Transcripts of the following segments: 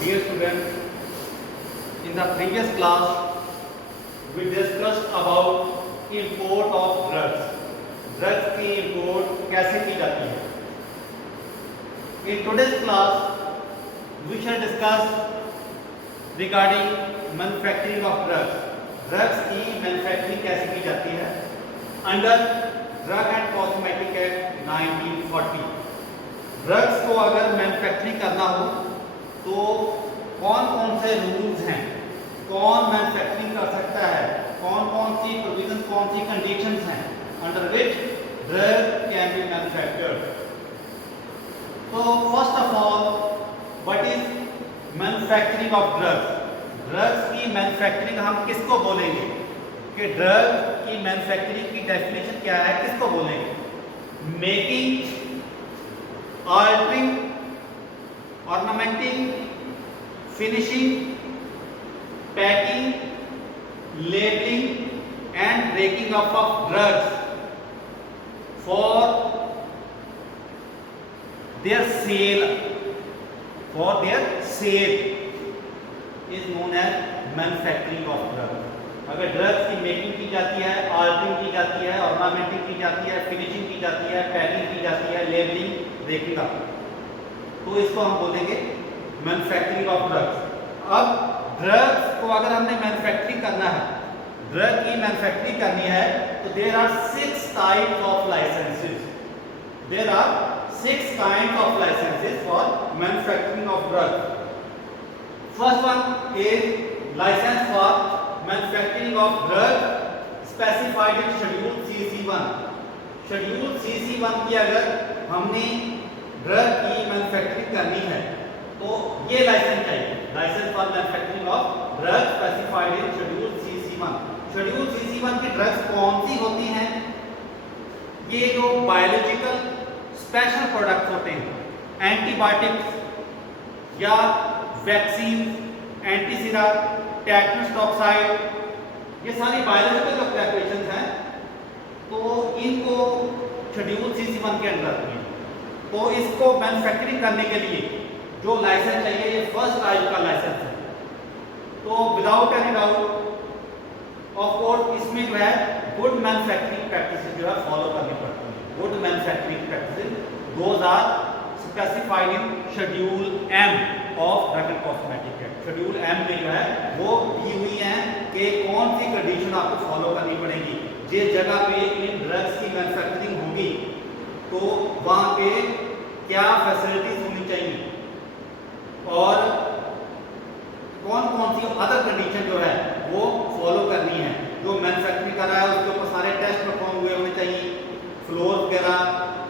Dear students, in the previous class we discussed about import of drugs. Drugs की import कैसे की जाती है. In today's class we shall discuss regarding manufacturing of drugs. Drugs की manufacturing कैसे की जाती है under Drug and Cosmetic Act 1940. Drugs को अगर मैन्युफैक्चरिंग करना हो तो कौन कौन से रूल्स हैं, कौन मैन्युफैक्चरिंग कर सकता है, कौन कौन सी प्रोविजन, कौन सी कंडीशंस हैं under which drug can be manufactured. तो first of all what is manufacturing of drugs. Drugs की मैन्युफैक्चरिंग हम किसको बोलेंगे कि ड्रग की मैन्युफैक्चरिंग की डेफिनेशन क्या है, किसको बोलेंगे. Making, altering, ornamenting, finishing, packing, labeling and breaking up of drugs for their sale is known as manufacturing of drugs. अगर ड्रग्स की मेकिंग की जाती है, आल्टरिंग की जाती है, ऑर्नामेंटिंग की जाती है, फिनिशिंग की जाती है, पैकिंग की जाती है, लेबलिंग, ब्रेकिंग अप, तो इसको हम बोलेंगे मैन्युफैक्चरिंग ऑफ ड्रग्स. अब ड्रग्स को अगर हमने मैन्युफैक्चरिंग करना है, ड्रग की मैन्युफैक्चरिंग करनी है, तो there are 6 types of licences. There are 6 kinds of licences for manufacturing of drugs. First one is licence for manufacturing of drug specified in schedule CC1. Schedule CC1 की अगर हमने drug की manufacturing करनी है तो ये लाइसेंस चाहिए. Licence for manufacturing of drug specified in schedule CC1. Schedule CC1 की ड्रग्स कौन सी होती हैं? ये जो बायोलॉजिकल स्पेशल प्रोडक्ट्स होते हैं, एंटीबायोटिक्स या वैक्सीन, एंटीसिरा, टेटनस टॉक्साइड, ये सारी बायोलॉजिकल जो प्रिपरेशंस हैं तो इनको शेड्यूल CC1 के अंदर आती हैं. तो इसको मैन्युफैक्चरिंग करने के लिए जो लाइसेंस चाहिए ये फर्स्ट टाइप का लाइसेंस है. तो without any doubt of course इसमें जो है गुड मैन्युफैक्चरिंग प्रैक्टिसेस जो है फॉलो करनी पड़ती है. Good manufacturing practices those are specified in schedule M of drug and cosmetic act. Schedule M में जो है वो दी हुई है कि कौन सी कंडीशन आपको फॉलो करनी पड़ेगी. जिस जगह पे इन ड्रग्स की मैन्युफैक्चरिंग होगी तो वहां पे क्या फैसिलिटीज होनी चाहिए और कौन कौन सी अदर कंडीशन जो है वो फॉलो करनी है. जो मैन्युफैक्चरिंग कर रहा है उसके ऊपर सारे टेस्ट परफॉर्म हुए होने चाहिए. फ्लोर वगैरह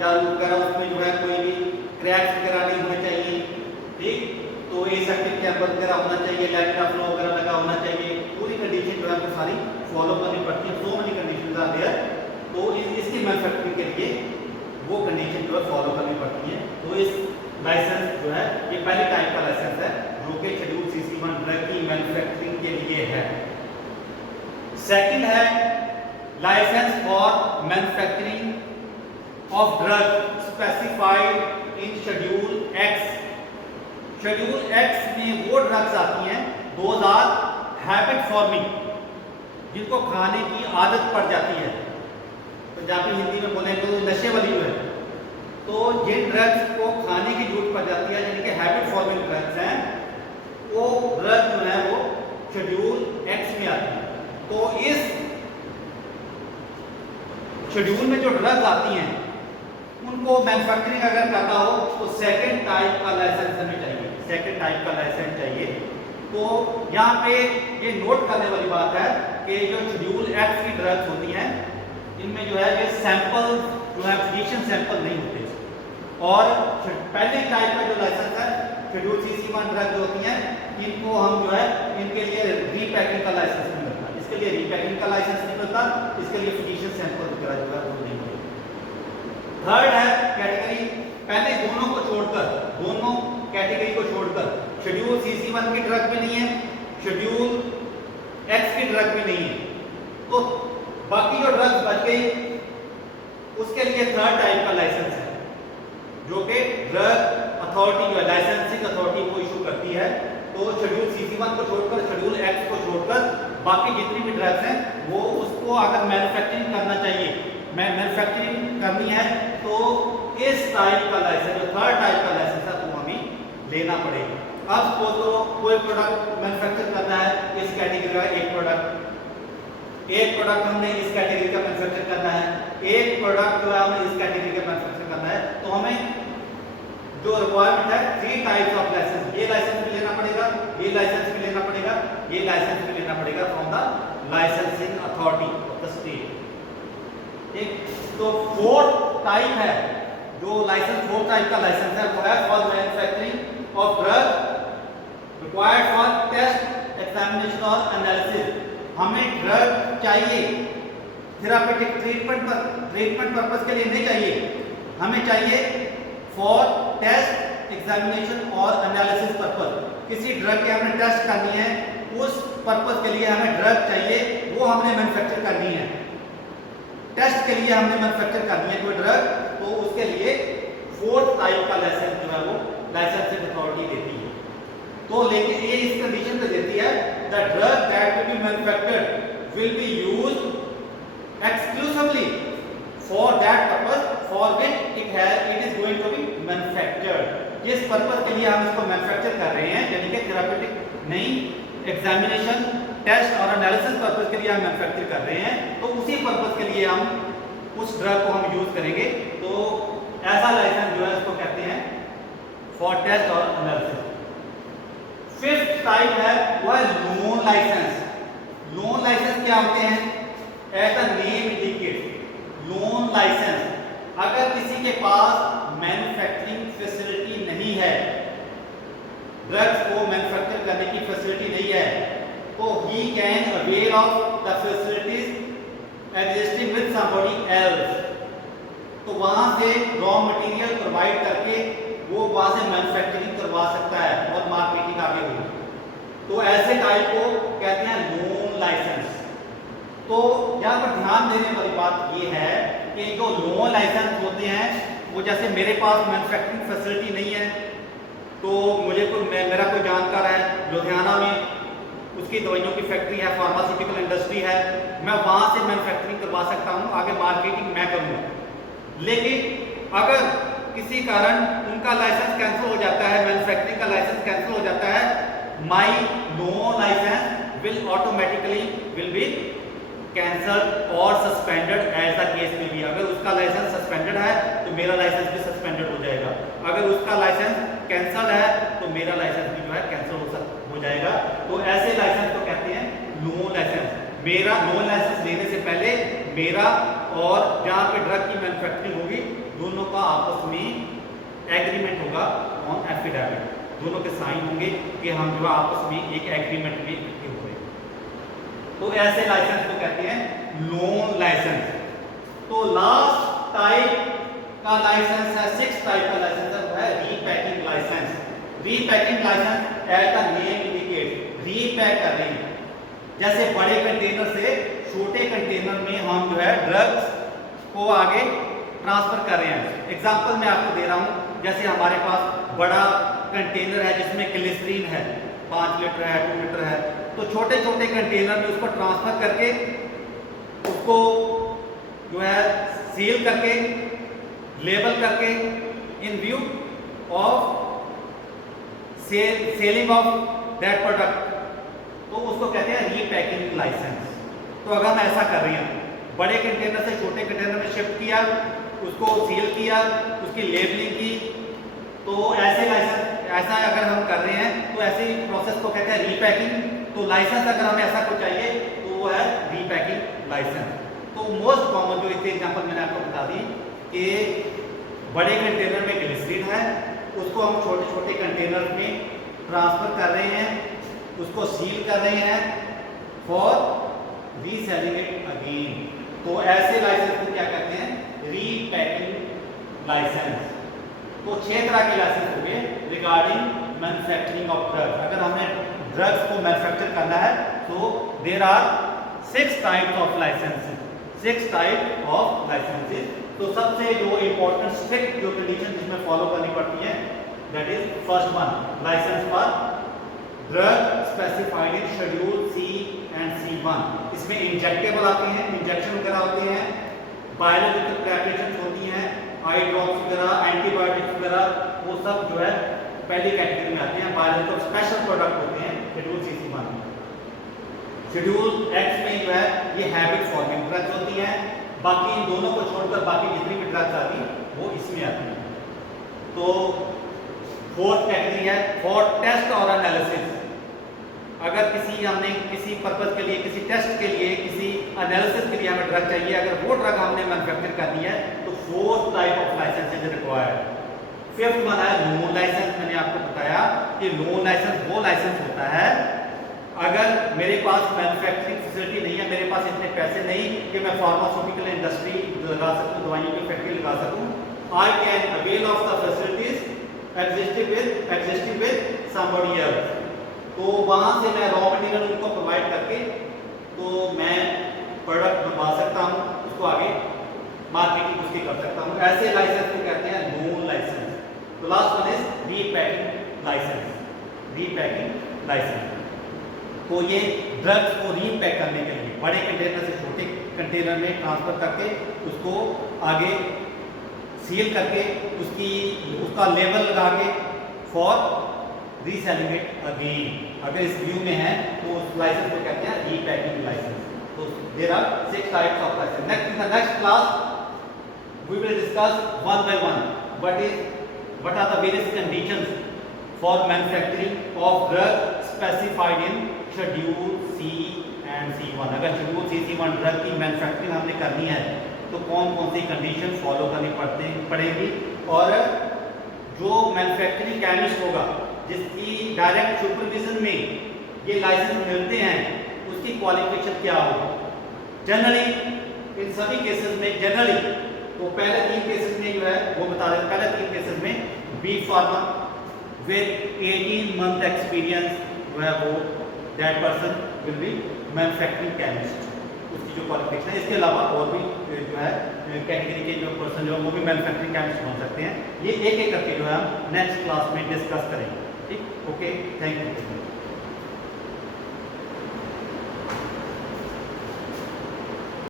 या रूफ वगैरह उसमें जो है कोई भी क्रैक्स वगैरह नहीं होने चाहिए. ठीक, तो एसेप्टिक चैम्बर वगैरह होना चाहिए, लैमिना फ्लो वगैरह लगा होना चाहिए. पूरी कंडीशन जो है वो सारी फॉलो करनी पड़ती है. So many conditions are there. तो इसकी मैन्युफैक्चरिंग के लिए वो कंडीशन जो है फॉलो करनी पड़ती है. तो इस लाइसेंस जो है ये पहली टाइप का लाइसेंस है जो कि शेड्यूल CC1 ड्रग की मैन्युफैक्चरिंग के लिए है. सेकंड है licence for manufacturing of drug specified in schedule X. Schedule X में वो ड्रग्स आती हैं दोज आर हैबिट फॉर्मिंग, जिनको खाने की आदत पड़ जाती है. पंजाबी हिंदी में बोले तो नशे वाली जो है, तो जिन ड्रग्स को खाने की जरूरत पड़ जाती है यानी कि हैबिट फॉर्मिंग ड्रग्स हैं, वो ड्रग जो है वो शेड्यूल X में आती है. तो इस शेड्यूल में जो ड्रग्स आती हैं उनको मैन्युफैक्चरिंग अगर करना हो तो सेकंड टाइप का लाइसेंस हमें चाहिए. सेकंड टाइप का लाइसेंस चाहिए. तो यहाँ पे ये नोट करने वाली बात है कि जो शेड्यूल X की ड्रग्स होती हैं इनमें जो है ये सैंपल जो है फिजिशियन सैंपल नहीं होते. और पहले टाइप का जो लाइसेंस है शेड्यूल CC1 ड्रग जो होती हैं इनको हम जो है इनके लिए रीपैकिंग का लाइसेंस नहीं मिलता. इसके लिए रीपैकिंग का लाइसेंस नहीं मिलता, इसके लिए फिजिशियन सैंपल वगैरह जो है वो नहीं मिलता. थर्ड है कैटेगरी, पहले दोनों को छोड़कर, दोनों कैटेगरी को छोड़कर शेड्यूल CC1 की ड्रग भी नहीं है, शेड्यूल X की ड्रग भी नहीं है, तो बाकी जो ड्रग्स बच गई उसके लिए थर्ड टाइप का लाइसेंस है जो कि ड्रग अथॉरिटी जो है लाइसेंसिंग अथॉरिटी वो इशू करती है तो शेड्यूल CC1 को छोड़कर, शेड्यूल X को छोड़कर बाकी जितनी भी ड्रग्स हैं वो उसको अगर मैन्युफैक्चरिंग करना चाहिए, मैन्युफैक्चरिंग करनी है तो इस टाइप का लाइसेंस, जो थर्ड टाइप का लाइसेंस है वो हमें लेना पड़ेगा। अब तो कोई प्रोडक्ट मैन्युफैक्चर करना है इस कैटेगरी का, एक प्रोडक्ट हमने इस कैटेगरी का मैन्युफैक्चर करना है, एक प्रोडक्ट जो है हमें इस कैटेगरी का मैन्युफैक्चर करना है, तो हमें जो रिक्वायरमेंट है 3 टाइप्स ऑफ लाइसेंस, ये लाइसेंस भी लेना पड़ेगा, ये लाइसेंस भी लेना पड़ेगा, ये लाइसेंस भी लेना पड़ेगा from the licensing authority of the state. ठीक, तो फोर्थ टाइप है जो लाइसेंस, फोर्थ टाइप का लाइसेंस है वो है for manufacturing of drug required for test, examination और एनालिसिस। हमें ड्रग चाहिए थेरापेटिक ट्रीटमेंट पर्पस के लिए नहीं चाहिए, हमें चाहिए फॉर टेस्ट, एग्जामिनेशन और एनालिसिस पर्पस। किसी ड्रग के हमने टेस्ट करनी है, उस पर्पस के लिए हमें ड्रग चाहिए, वो हमने मैन्युफैक्चर करनी है, टेस्ट के लिए हमने मैन्युफैक्चर करनी है कोई ड्रग, तो उसके लिए फोर्थ टाइप का लाइसेंस जो है वो लाइसेंसिंग अथॉरिटी देती है। तो लेकिन ये इस कंडीशन पे देती है the drug that will be manufactured will be used exclusively for that purpose for which it is going to be manufactured. जिस पर्पस के लिए हम इसको मैन्युफैक्चर कर रहे हैं, यानी कि थेरापेटिक नहीं, एग्जामिनेशन, टेस्ट और एनालिसिस पर्पस के लिए हम मैन्युफैक्चर कर रहे हैं, तो उसी पर्पस के लिए हम उस ड्रग को हम यूज करेंगे। तो ऐसा लाइसेंस जो है उसको कहते हैं फॉर टेस्ट और एनालिसिस। फिफ्थ टाइप है वो है लोन लाइसेंस। लोन लाइसेंस क्या होते हैं? As the name indicates, loan licence, अगर किसी के पास मैन्युफैक्चरिंग फैसिलिटी नहीं है, ड्रग्स को मैन्युफैक्चर करने की फैसिलिटी नहीं है, तो he can avail of the facilities existing with somebody else. तो वहां से रॉ मटेरियल प्रोवाइड करके वो वहां से मैन्युफैक्चरिंग करवा सकता है और मार्केटिंग आगे होगी। तो ऐसे टाइप को कहते हैं लोन लाइसेंस। तो यहाँ पर ध्यान देने वाली बात ये है कि जो लोन लाइसेंस होते हैं वो, जैसे मेरे पास मैन्युफैक्चरिंग फैसिलिटी नहीं है, तो मुझे मेरा कोई जानकार है लुधियाना में, उसकी दवाइयों की फैक्ट्री है, फार्मास्यूटिकल इंडस्ट्री है, मैं वहाँ से मैन्युफैक्चरिंग करवा सकता हूँ, आगे मार्केटिंग मैं करूँगा। लेकिन अगर किसी कारण उनका लाइसेंस कैंसिल हो जाता है, मैन्युफैक्चरिंग का लाइसेंस कैंसिल हो जाता है, my loan licence will automatically will be cancelled और सस्पेंडेड एज द केस में भी। अगर उसका लाइसेंस सस्पेंडेड है तो मेरा लाइसेंस भी सस्पेंडेड हो जाएगा, अगर उसका लाइसेंस कैंसल है तो मेरा लाइसेंस भी जो है कैंसिल हो जाएगा। तो ऐसे लाइसेंस को कहते हैं लोन लाइसेंस। मेरा लोन लाइसेंस लेने से पहले मेरा और जहाँ पे ड्रग की मैन्युफैक्चरिंग होगी दोनों का आपस में एग्रीमेंट होगा ऑन एफिडेविट, दोनों के साइन होंगे कि हम जो आपस में एक एग्रीमेंट में इकट्ठे हो गए। तो ऐसे लाइसेंस को कहते हैं लोन लाइसेंस। तो लास्ट टाइप का लाइसेंस है, 6th टाइप का लाइसेंस है, वो है repacking licence. Repacking licence as the name indicate, repack कर रहे हैं, जैसे बड़े कंटेनर से छोटे कंटेनर में हम जो है ड्रग्स को आगे ट्रांसफर कर रहे हैं। एग्जांपल मैं आपको दे रहा हूं, जैसे हमारे पास बड़ा कंटेनर है जिसमें ग्लिसरीन है, 5 लीटर है, 2 लीटर है, तो छोटे छोटे कंटेनर में उसको ट्रांसफर करके उसको जो है सील करके लेबल करके इन view of selling of that product, तो उसको कहते हैं रीपैकिंग लाइसेंस। तो अगर हम ऐसा कर रहे हैं, बड़े कंटेनर से छोटे कंटेनर में शिफ्ट किया, उसको सील किया, उसकी लेबलिंग की, तो ऐसे लाइसेंस, ऐसा अगर हम कर रहे हैं तो ऐसे प्रोसेस को कहते हैं रीपैकिंग। तो लाइसेंस अगर हमें ऐसा कुछ चाहिए तो वो है रीपैकिंग लाइसेंस। तो मोस्ट कॉमन जो इसके एग्जांपल मैंने आपको बता दी कि बड़े कंटेनर में ग्लिसरीन है, उसको हम छोटे छोटे कंटेनर में ट्रांसफर कर रहे हैं, उसको सील कर रहे हैं फॉर रीसेलिंग इट अगेन। तो ऐसे लाइसेंस को क्या कहते हैं? Repacking licence. तो 6 तरह के लाइसेंस हो गए रिगार्डिंग मैन्युफैक्चरिंग ऑफ ड्रग्स। अगर हमने ड्रग्स को मैन्युफैक्चर करना है तो there are 6 types of licences, 6 type of licences. तो सबसे जो इंपॉर्टेंट स्ट्रिक्ट जो कंडीशन जिसमें फॉलो करनी पड़ती है, that is first one, licence for drug specified in schedule C and C1, इसमें इंजेक्टेबल आते हैं, इंजेक्शन वगैरह होते हैं, बायोलॉजिकल प्रेपरेशन होती हैं, आई ड्रॉप्स वगैरह, एंटीबायोटिक्स वगैरह, वो सब जो है पहली कैटेगरी में आते हैं। बायोलॉजिकल स्पेशल प्रोडक्ट होते हैं शेड्यूल सी C1 में। शेड्यूल एक्स में जो है ये हैबिट फॉर्मिंग ड्रग्स होती हैं, बाकी इन दोनों को छोड़कर बाकी जितनी भी ड्रग्स आती हैं वो इसमें आती हैं। तो फोर्थ कैटेगरी है फॉर टेस्ट और एनालिसिस। अगर हमने किसी पर्पज के लिए, किसी टेस्ट के लिए, किसी एनालिसिस के लिए हमें ड्रग चाहिए, अगर वो ड्रग हमने मैन्युफैक्चर करनी है तो fourth type of licence is required. Fifth one है लोन लाइसेंस। मैंने आपको बताया कि लोन लाइसेंस वो लाइसेंस होता है अगर मेरे पास मैन्युफैक्चरिंग फैसिलिटी नहीं है, मेरे पास इतने पैसे नहीं कि मैं फार्मास्यूटिकल इंडस्ट्री लगा सकूं, दवाइयों की फैक्ट्री लगा सकूं, I can avail of the facilities existing with somebody else. तो वहां से मैं रॉ मटेरियल उनको प्रोवाइड करके तो मैं प्रोडक्ट बनवा सकता हूं, उसको आगे मार्केटिंग उसकी कर सकता हूं। ऐसे लाइसेंस को कहते हैं लोन लाइसेंस। तो last one is repacking licence. Repacking licence तो ये ड्रग्स को रीपैक करने के लिए बड़े कंटेनर से छोटे कंटेनर में ट्रांसफर करके उसको आगे सील करके उसका लेबल लगा के फॉर रीसेलिंग इट अगेन। अगर इस व्यू में है तो उस लाइसेंस को कहते हैं रीपैकिंग लाइसेंस। तो there are 6 types of licence. Next class we will discuss one by one what are the various conditions for manufacturing of drug specified in schedule C and C1। अगर schedule C C1 drug की manufacturing हमने करनी है तो कौन कौन सी condition follow करनी पड़ेगी, और जो मैन्युफैक्चरिंग केमिस्ट होगा जिसकी डायरेक्ट सुपरविजन में ये लाइसेंस मिलते हैं उसकी क्वालिफिकेशन क्या होगी। जनरली इन सभी केसेस में जनरली तो पहले 3 केसेस में जो है वो बता दें। पहले 3 केसेस में B pharma with 18 month experience जो है वो that person will be manufacturing chemist, उसकी जो क्वालिफिकेशन है। इसके अलावा और भी जो है कैटेगरी के जो पर्सन जो है वो भी मैन्युफैक्चरिंग केमिस्ट बन सकते हैं। ये एक एक करके जो है हम नेक्स्ट क्लास में डिस्कस करेंगे। ठीक, ओके, थैंक यू।